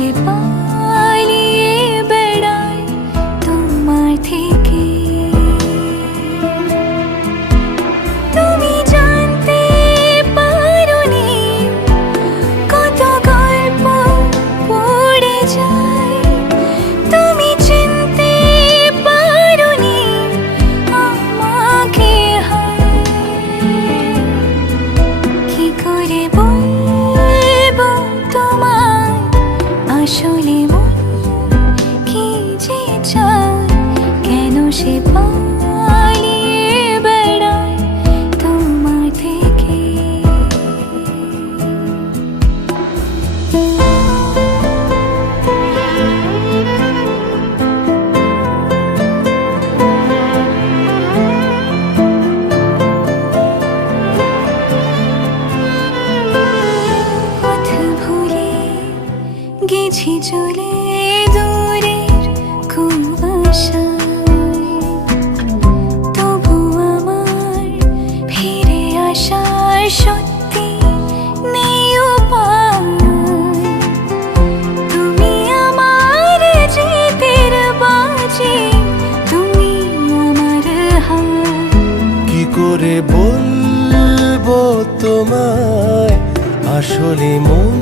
সে পালিয়ে বেড়ায় তোমার থেকে। তুমি জানতে পারোনি কত গল্প পড়ে যায়, তুমি চিনতে পারোনি আমাকে। কি করে বলবো তোমায় আসলে মন কি যে চায়, কেন সে পালিয়ে বেড়ায় তোমার থেকে। পথ ভুলে গেছি চলে দূরের কুয়াশায়, তবু আমার ফিরে আসার সত্যি নেই উপায়। তুমি আমার জিতের বাজি, তুমি আমার হার। কি করে বলবো তোমায় আসলে মন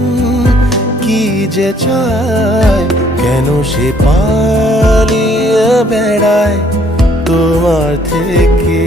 কি যে চায়, কেন সে পালিয়ে বেড়ায় তোমার থেকে।